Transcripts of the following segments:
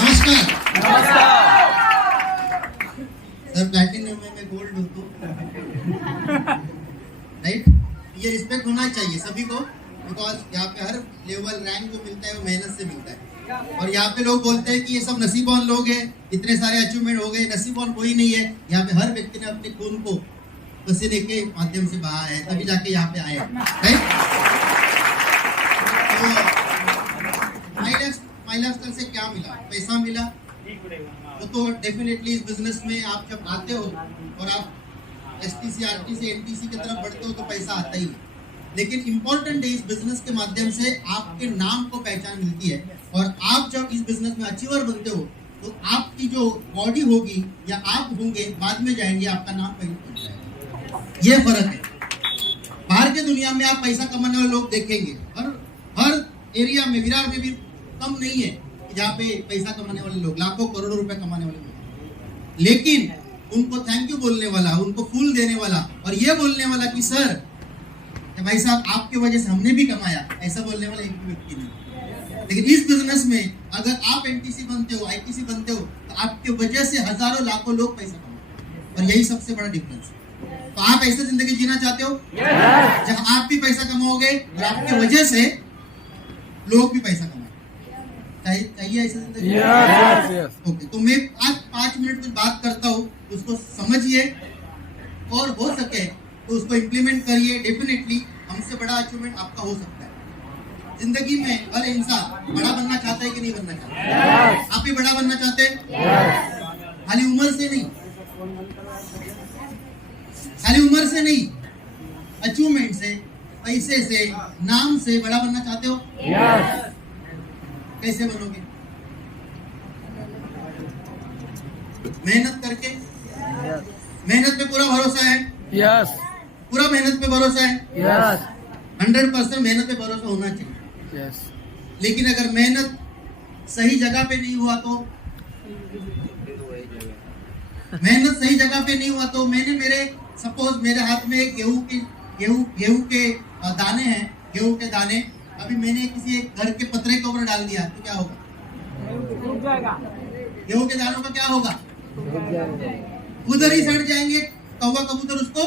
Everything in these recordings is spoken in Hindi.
नमस्कार सर, प्लैटिनम में मैं गोल्ड हूँ तो राइट, ये रिस्पेक्ट होना चाहिए सभी को, बिकॉज यहाँ पे हर लेवल रैंक जो मिलता है वो मेहनत से मिलता है। और यहाँ पे लोग बोलते हैं कि ये सब नसीबवान लोग हैं, इतने सारे अचीवमेंट हो गए। नसीबवान कोई नहीं है, यहाँ पे हर व्यक्ति ने अपने खून को पसीने के माध्यम से बहा है, तभी जाके यहाँ पे आए, राइट। तो माइलस्टोन से क्या मिला? पैसा मिला, वो तो डेफिनेटली इस बिजनेस में आप जब आते हो और आप एसटीसी, आरटीसी, एनटीसी की तरफ बढ़ते हो तो पैसा आता ही है। लेकिन इम्पोर्टेंट है, इस बिजनेस के माध्यम से आपके नाम को पहचान मिलती है। और आप जब इस बिजनेस में अचीवर बनते हो तो आपकी जो बॉडी होगी या आप होंगे बाद में जाएंगे, आपका नाम पहले बन जाएगा। ये फर्क है। बाहर के दुनिया में आप पैसा कमाने वाले लोग देखेंगे, हर एरिया में, विरार में भी कम नहीं है जहाँ पे पैसा कमाने वाले लोग लाखों करोड़ों रुपए कमाने वाले लोग, लेकिन उनको थैंक यू बोलने वाला, उनको फूल देने वाला और ये बोलने वाला कि सर भाई साहब आपके वजह से हमने भी कमाया, ऐसा बोलने वाला एक भी व्यक्ति नहीं। लेकिन इस बिजनेस में अगर आप एनटीसी बनते हो, आईटीसी बनते हो तो आपके वजह से हजारों लाखों लोग पैसा कमाते, और यही सबसे बड़ा डिफरेंस है। तो आप ऐसे जिंदगी जीना चाहते हो जहाँ आप भी पैसा कमाओगे और आपके वजह से लोग भी पैसा कमाएंगे? चाहिए ऐसा जिंदगी? ओके, तो मैं आज 5 मिनट कुछ बात करता हूँ, उसको समझिए और हो सके तो उसको इम्प्लीमेंट करिए। डेफिनेटली हमसे बड़ा अचीवमेंट आपका हो सकता है। जिंदगी में हर इंसान बड़ा बनना चाहता है कि नहीं बनना चाहता? आप भी बड़ा बनना चाहते हैं? खाली उम्र से नहीं, खाली उम्र से नहीं, अचीवमेंट से, पैसे से, नाम से बड़ा बनना चाहते हो? कैसे बनोगे? मेहनत करके। मेहनत पे पूरा भरोसा है? यस। पूरा मेहनत पे भरोसा है? यस। 100% मेहनत पे भरोसा होना चाहिए। यस। लेकिन अगर मेहनत सही जगह पे नहीं हुआ तो, मेहनत सही जगह पे नहीं हुआ तो, मैंने सपोज मेरे हाथ में गेहूं के दाने हैं, गेहूं के दाने, अभी मैंने किसी एक घर के पतरे के ऊपर डाल दिया तो क्या होगा? गेहूं के दानों का क्या होगा? उधर ही सड़ जाएंगे, कौवा कबूतर उसको।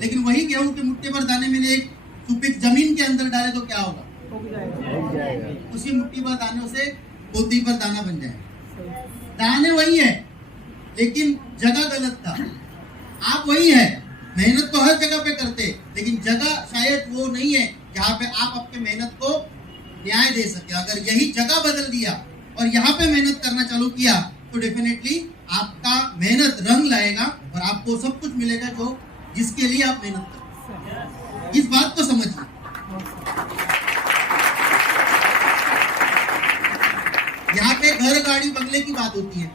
लेकिन वही गेहूं के मुट्ठी भर दाने मैंने एक सुपीक जमीन के अंदर डाले तो क्या होगा? उसी मुट्ठी भर दानों से पोती पर दाना बन जाए। दाने वही है लेकिन जगह गलत था। आप वही है, मेहनत तो हर जगह पे करते, लेकिन जगह शायद वो नहीं है जहाँ पे आप अपने मेहनत को न्याय दे सके। अगर यही जगह बदल दिया और यहाँ पे मेहनत करना चालू किया तो डेफिनेटली आपका मेहनत रंग लाएगा और आपको सब कुछ मिलेगा जो जिसके लिए आप मेहनत करते। इस बात को समझिए। यहाँ पे घर, गाड़ी, बंगले की बात होती है,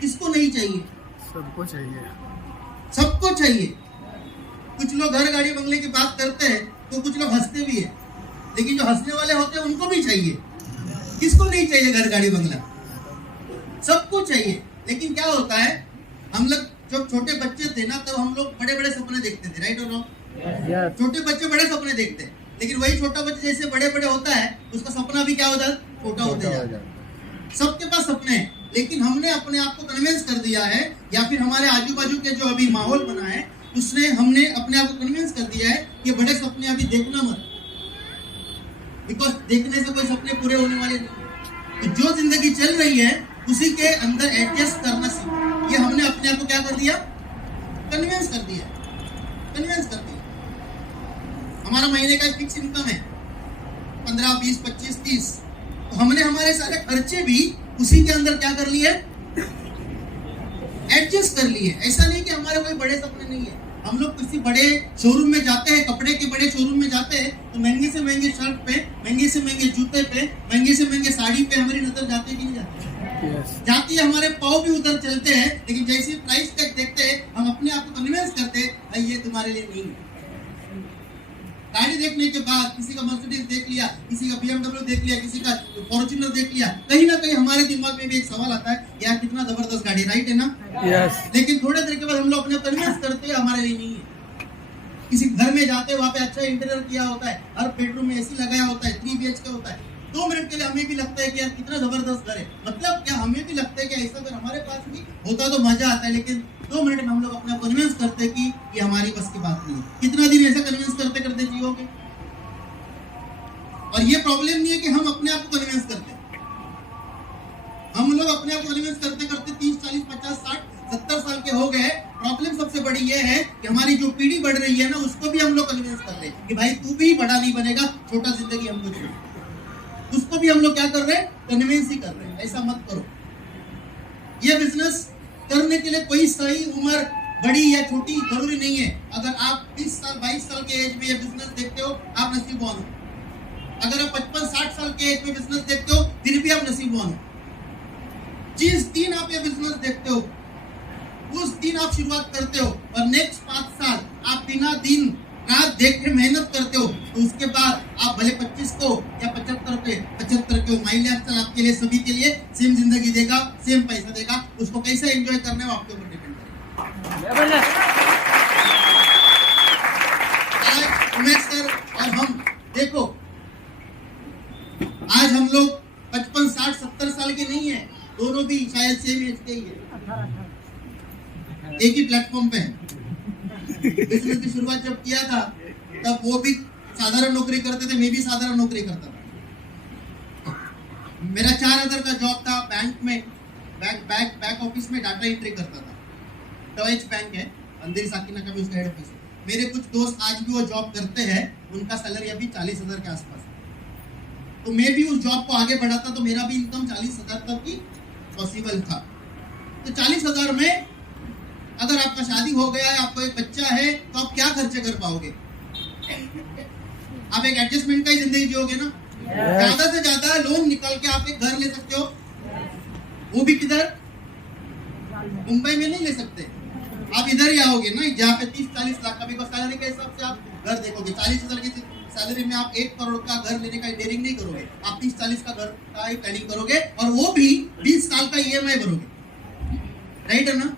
किसको नहीं चाहिए? सबको चाहिए। सबको चाहिए। कुछ लोग घर, गाड़ी, बंगले की बात करते हैं तो कुछ लोग हंसते भी है, लेकिन जो हंसने वाले होते हैं उनको भी चाहिए। किसको नहीं चाहिए घर, गाड़ी, बंगला? सबको चाहिए। लेकिन क्या होता है, हम लोग जब छोटे बच्चे थे ना तब हम लोग बड़े बड़े सपने देखते थे, राइट और रॉन्ग? छोटे बच्चे बड़े सपने देखते हैं, लेकिन वही छोटा बच्चा जैसे बड़े बड़े होता है उसका सपना भी क्या होता है? छोटा होता जाता है। सबके पास सपने हैं, लेकिन हमने अपने आप को कन्विंस कर दिया है, या फिर हमारे आजू बाजू के जो अभी माहौल बना है उसने हमने अपने आप को कन्विंस कर दिया है कि बड़े सपने अभी देखना मत, बिकॉज देखने से कोई सपने पूरे होने वाले नहीं। तो जो जिंदगी चल रही है उसी के अंदर एडजस्ट करना सीखो। ये हमने अपने आप को क्या कर दिया? कन्विंस कर दिया, कन्विंस कर दिया। हमारा महीने का फिक्स इनकम है 15, 20, 25, 30, तो हमने हमारे सारे खर्चे भी उसी के अंदर क्या कर लिए? एडजस्ट कर लिए। ऐसा नहीं कि हमारे कोई बड़े सपने नहीं है। हम लोग किसी बड़े शोरूम में जाते हैं, कपड़े के बड़े शोरूम में जाते हैं तो महंगे से महंगे शर्ट पे, महंगे से महंगे जूते पे, महंगे से महंगे साड़ी पे हमारी नजर जाती है कि नहीं जाती? जाती है। हमारे पाँव भी उधर चलते हैं, लेकिन जैसे प्राइस टैग देखते हैं हम अपने आप को कन्विंस करते हैं भाई ये तुम्हारे लिए नहीं है। गाड़ी देखने के बाद किसी का मर्सिडीज देख लिया, किसी का BMW देख लिया, किसी का फॉर्च्यूनर देख लिया, कहीं ना कहीं हमारे दिमाग में भी एक सवाल आता है यार कितना जबरदस्त गाड़ी, राइट है ना? यस। लेकिन थोड़े देर के बाद हम लोग अपने कन्विंस करते हैं हमारे लिए नहीं है। किसी घर में जाते हैं, वहाँ पे अच्छा इंटीरियर किया होता है, हर बेडरूम में AC लगाया होता है, 3 BHK होता है, 2 मिनट के लिए हमें भी लगता है कि यार कितना जबरदस्त घर है, मतलब क्या हमें भी लगता है कि ऐसा घर हमारे पास भी होता तो मजा आता है, लेकिन 2 मिनट में हम लोग अपना कन्विंस करते हैं कि ये हमारी बस की बात नहीं है। कितना दिन ऐसा कन्विंस करते करते जियोगे? और ये प्रॉब्लम नहीं है कि हम अपने आप को कन्विंस करते, हम लोग अपने आप को कन्विंस करते करते 30, 40, 50, 60, 70 साल के हो गए। प्रॉब्लम सबसे बड़ी ये है कि हमारी जो पीढ़ी बढ़ रही है ना, उसको भी हम लोग कन्विंस कर रहे हैं कि भाई तू भी बड़ा नहीं बनेगा, छोटा जिंदगी हमको छोड़। उसको भी हम लोग क्या कर रहे हैं? कन्विंस ही कर रहे हैं। ऐसा मत करो। ये बिजनेस करने के लिए कोई सही उम्र बड़ी या छोटी जरूरी नहीं है। अगर आप 20 साल 22 साल के एज में ये बिजनेस देखते हो, आप नसीबवान हो। अगर आप 55 60 साल के एज में बिजनेस देखते हो, फिर भी आप नसीबवान हो। जिस दिन आप ये बिजनेस देखते हो, उस दिन आप शुरुआत करते हो और नेक्स्ट 5 साल आप बिना दिन रात देख के मेहनत करते हो, तो उसके बाद आप भले 25 को या 75 को माइल लाइफस्टाइल आपके लिए सभी के लिए सेम जिंदगी देगा, सेम पैसा देगा। उसको कैसे एंजॉय करना है वो आपके ऊपर डिपेंड करेगा। आज उमेश सर और हम देखो, आज हम लोग 55 60 70 साल के नहीं है, दोनों भी शायद सेम एज के ही है, एक ही प्लेटफॉर्म पे है। बिजनेस की शुरुआत जब किया था तब वो भी साधारण नौकरी करते थे, मैं भी साधारण नौकरी करता था। मेरा 4000 का जॉब था बैंक में, बैक ऑफिस में डाटा एंट्री करता था। डॉइच बैंक है, अंधेरी साकिना का भी उसका हेड ऑफिस है। मेरे कुछ दोस्त आज भी वो जॉब करते हैं, उनका सैलरी अभी 40,000 के आसपास है। तो मैं भी उस जॉब को आगे बढ़ाता तो मेरा भी इनकम 40,000 तक की पॉसिबल था। तो 40,000 में अगर आपका शादी हो गया है, आपको एक बच्चा है, तो आप क्या खर्चे कर पाओगे? आप एक एडजस्टमेंट का ही जिंदगी जियोगे ना। ज्यादा से ज्यादा लोन निकाल के आप एक घर ले सकते हो, वो भी किधर? मुंबई में नहीं ले सकते। आप इधर ही आओगे ना, जहाँ पे 30-40 लाख का भी सैलरी के हिसाब से आप घर देखोगे। 40,000 की सैलरी में आप 1 करोड़ का घर लेने का डेयरिंग नहीं करोगे, आप 30-40 का घर का ही प्लानिंग करोगे, और वो भी 20 साल का EMI भरोगे। राइट है ना?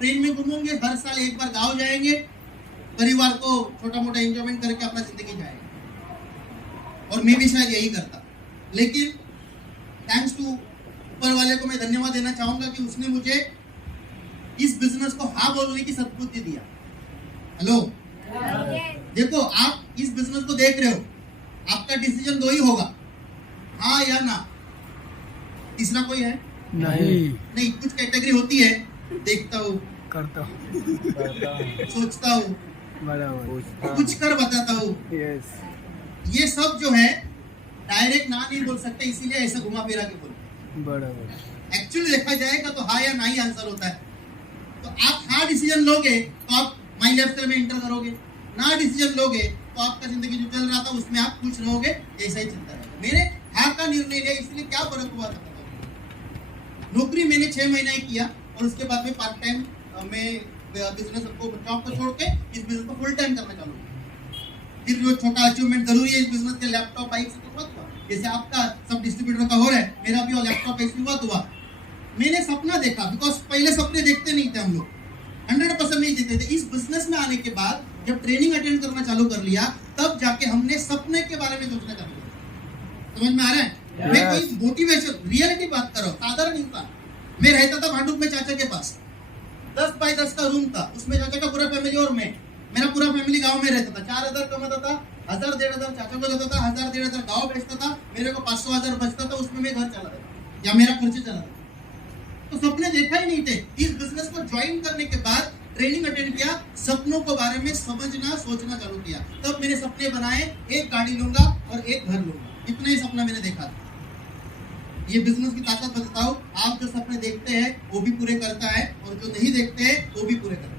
ट्रेन में घूमोगे, हर साल एक बार गांव जाएंगे, परिवार को छोटा मोटा एंजॉयमेंट करके अपना जिंदगी जाएंगे। और मैं भी शायद यही करता, लेकिन थैंक्स टू ऊपर वाले को मैं धन्यवाद देना चाहूंगा कि उसने मुझे इस बिजनेस को हाँ बोलने की सद्बुद्धि दिया। हेलो, देखो आप इस बिजनेस को देख रहे हो, आपका डिसीजन 2 ही होगा, हाँ या ना। तीसरा कोई है? नहीं। कुछ कैटेगरी होती है, देखता हूँ, करता हूँ, सोचता हूँ, कुछ कर बताता हूँ। ये सब जो है डायरेक्ट ना नहीं बोल सकते, इसीलिए ऐसा घुमा फिरा के बोल। एक्चुअली देखा जाएगा तो हाँ या ना ही आंसर होता है। तो आप हाँ डिसीजन लोगे तो आप माई लाइफस्टाइल में एंटर करोगे, ना डिसीजन लोगे तो आपका जिंदगी जो चल रहा था उसमें आप खुश रहोगे, ऐसा ही चलता है। मैंने हाँ का निर्णय लिया, इसलिए क्या फर्क हुआ था? नौकरी मैंने 6 महीना ही किया और उसके बाद में पार्ट टाइम में बिजनेस को, जॉब को छोड़ के इस बिजनेस को फुल टाइम करना चालू किया। फिर जो छोटा अचीवमेंट जरूरी है इस बिजनेस के, लैपटॉप बाइक से तो मत हुआ, जैसे आपका सब डिस्ट्रीब्यूटर का हो रहा है, मेरा भी और लैपटॉप ऐसी हुआ। मैंने सपना देखा, बिकॉज पहले सपने देखते नहीं थे हम लोग, 100% नहीं देते थे। इस बिजनेस में आने के बाद जब ट्रेनिंग अटेंड करना चालू कर लिया, तब जाके हमने सपने के बारे में सोचना चालू किया। समझ में आ रहा है? मैं कोई मोटिवेशन, रियलिटी बात कर रहा हूँ। साधारण इंसान, मैं रहता था भांडुप में चाचा के पास, 10 बाई 10 का रूम था, उसमें चाचा का पूरा फैमिली और मैं, मेरा पूरा फैमिली गांव में रहता था। 4,000 कमाता था, 1,000-1,500 चाचा को देता था, 1,000-1,500 गांव बेचता था, मेरे को 500-1,000 बचता था, उसमें मैं घर चला था या मेरा खर्च चला था। तो सपने देखा ही नहीं थे। इस बिजनेस को ज्वाइन करने के बाद ट्रेनिंग अटेंड किया, सपनों के बारे में समझना सोचना चालू किया, तब मैंने सपने बनाए, एक गाड़ी लूंगा और एक घर लूंगा। इतना ही सपना मैंने देखा था। ये बिजनेस की ताकत बताओ, आप जो सपने देखते हैं वो भी पूरे करता है, और जो नहीं देखते हैं वो भी पूरे करता है।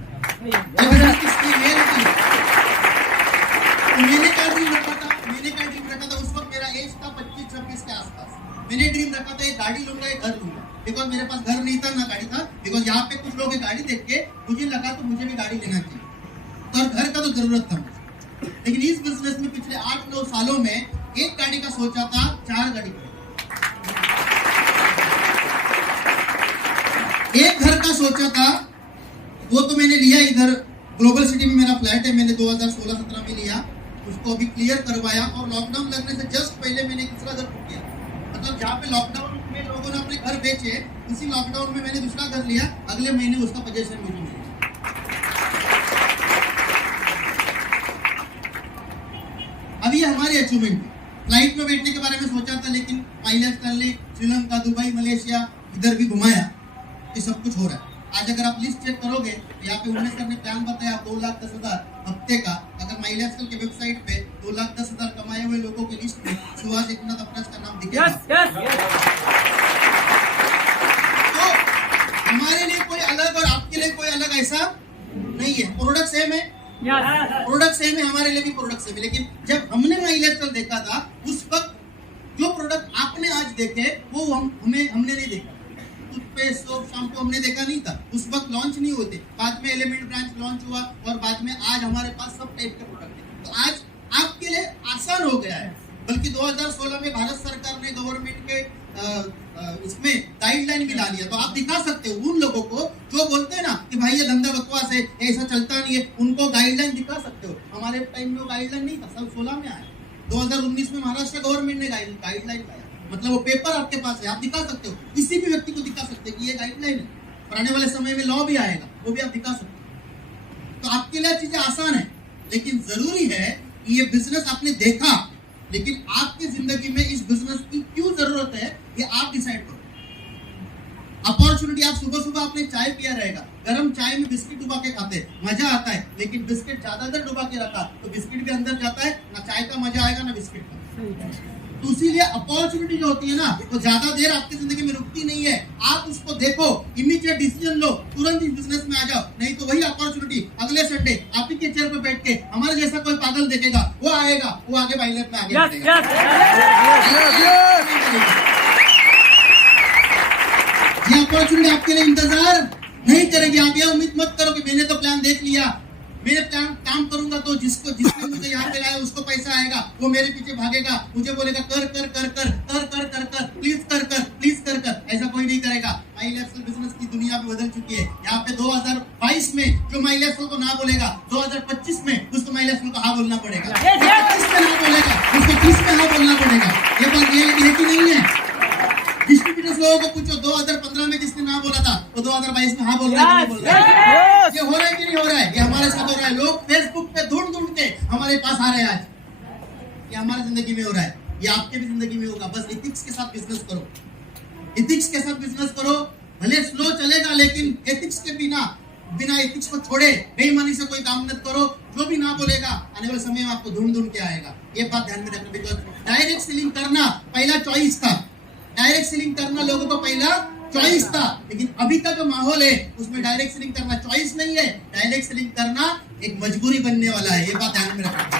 मैंने क्या ड्रीम रखा था उस वक्त मेरा एज था 25-26 के आसपास। मैंने ड्रीम रखा था एक गाड़ी लूंगा, एक घर लूंगा, बिकॉज मेरे पास घर नहीं था ना गाड़ी था। बिकॉज यहाँ पे कुछ लोग गाड़ी देख के मुझे लगा तो मुझे भी गाड़ी लेना चाहिए, तो घर का तो जरूरत था मुझे। लेकिन इस बिजनेस में पिछले 8-9 सालों में एक गाड़ी का सोचा था, 4 गाड़ी का, एक घर का सोचा था, वो तो मैंने लिया। इधर ग्लोबल सिटी में मेरा फ्लैट है, मैंने 2016-17 में लिया। उसको अभी क्लियर करवाया और लॉकडाउन लगने से जस्ट पहले मैंने दूसरा घर बुक किया। मतलब जहाँ पे लॉकडाउन में लोगों ने अपने घर बेचे, उसी लॉकडाउन में मैंने दूसरा घर लिया, अगले महीने उसका पोजीशन मुझे मिला। अभी ये हमारी अचीवमेंट है। फ्लाइट में बैठने के बारे में सोचा था, लेकिन पायलट ने श्रीलंका, दुबई, मलेशिया इधर भी घुमाया, ये सब कुछ हो रहा है। आज अगर आप लिस्ट चेक करोगे तो यहाँ पे उन्नीस सर ने प्लान बताया 2,10,000 हफ्ते का। अगर माइलेस्टल के वेबसाइट पे 2,10,000 कमाए हुए लोगों की लिस्ट में सुभाष एकनाथ अपराज का नाम दिखेगा। तो हमारे लिए कोई अलग और आपके लिए कोई अलग ऐसा नहीं है। प्रोडक्ट सेम है, प्रोडक्ट सेम है, हमारे लिए भी प्रोडक्ट सेम है। लेकिन जब हमने माइलेस्टल देखा था, उस वक्त जो प्रोडक्ट आपने आज देखे वो हमने नहीं देखा। टूथपेस्ट, सोप, शैम्पू हमने देखा नहीं था, उस वक्त लॉन्च नहीं होते। बाद में एलिमेंट ब्रांच लॉन्च हुआ और बाद में आज हमारे पास सब टाइप के प्रोडक्ट है। तो आज आपके लिए आसान हो गया है। बल्कि 2016 में भारत सरकार ने गवर्नमेंट के इसमें गाइडलाइन भी ला लिया। तो आप दिखा सकते हो उन लोगों को जो बोलते हैं ना कि भाई ये धंधा बकवास है, ऐसा चलता नहीं है, उनको गाइडलाइन दिखा सकते हो। हमारे टाइम में वो गाइडलाइन नहीं था, सब 16 में आया। 2019 में महाराष्ट्र गवर्नमेंट ने गाइडलाइन लाया, मतलब वो पेपर आपके पास है, आप दिखा सकते हो। किसी भी व्यक्ति को दिखा सकते हो कि ये गाइडलाइन है, और आने वाले समय में लॉ भी आएगा, वो भी आप दिखा सकते हो। तो आपके लिए चीजें आसान है, लेकिन जरूरी है कि ये बिजनेस आपने देखा, लेकिन आपकी जिंदगी में इस बिजनेस की क्यों जरूरत है ये आप डिसाइड करो। अपॉर्चुनिटी, आप सुबह सुबह आपने चाय पिया रहेगा, गरम चाय में बिस्किट डुबा के खाते, मजा आता है। लेकिन बिस्किट ज्यादा देर डुबा के रखा तो बिस्किट भी अंदर जाता है, ना चाय का मजा आएगा ना बिस्किट का। तो इसीलिए अपॉर्चुनिटी जो होती है ना, वो ज्यादा देर आपकी जिंदगी में रुकती नहीं है। आप उसको देखो, इमीडिएट डिसीजन लो, तुरंत इस बिजनेस में आ जाओ। नहीं तो वही अपॉर्चुनिटी अगले संडे आप ही के चेयर पे बैठ के हमारे जैसा कोई पागल देखेगा, वो आएगा, वो आगे पायलट में आगे बढ़ेगा। ये अपॉर्चुनिटी आपके लिए इंतजार नहीं करेगी। आप ये उम्मीद मत करो कि मैंने तो प्लान देख लिया, मेरे प्लान काम करूंगा तो जिसने मुझे यहाँ पे लाया उसको पैसा आएगा, वो मेरे पीछे भागेगा, मुझे बोलेगा कर कर कर कर कर कर कर कर प्लीज कर कर प्लीज कर कर। ऐसा कोई नहीं करेगा। माइलेस्टल बिजनेस की दुनिया भी बदल चुकी है। यहाँ पे 2022 में जो माइलेस्टल को ना बोलेगा, 2025 में उसको माइलेस्टल को हाँ बोलना पड़ेगा। 25 में ना बोलेगा, उसको 30 में हाँ बोलना पड़ेगा। ये बात रियलिटी है कि नहीं है? डिस्ट्रीब्यूटर्स लोगों को पूछो, 2015 में जिसने ना बोला था वो 2022 में हाँ बोल रहा है कि नहीं बोल रहा है? ये हो रहा है कि नहीं हो रहा है? ये हमारे साथ हो रहा है। लोग फेसबुक पे ढूंढ के हमारे पास आ रहे हैं आज। ये हमारी जिंदगी में हो रहा है, ये आपके भी जिंदगी में होगा। बस एथिक्स के साथ बिजनेस करो, एथिक्स के साथ बिजनेस करो। भले स्लो चलेगा, लेकिन एथिक्स के बिना एथिक्स को छोड़े बेईमानी से कोई काम मत करो। जो भी ना बोलेगा आने वाले समय में आपको ढूंढ के आएगा। ये बात ध्यान में रखना। बिकॉज डायरेक्ट सेलिंग करना पहला चॉइस था, डायरेक्ट सेलिंग करना लोगों को पहला चॉइस था। लेकिन अभी का जो माहौल है उसमें डायरेक्ट सेलिंग करना चॉइस नहीं है, डायरेक्ट सेलिंग करना एक मजबूरी बनने वाला है। ये बात ध्यान में रखना।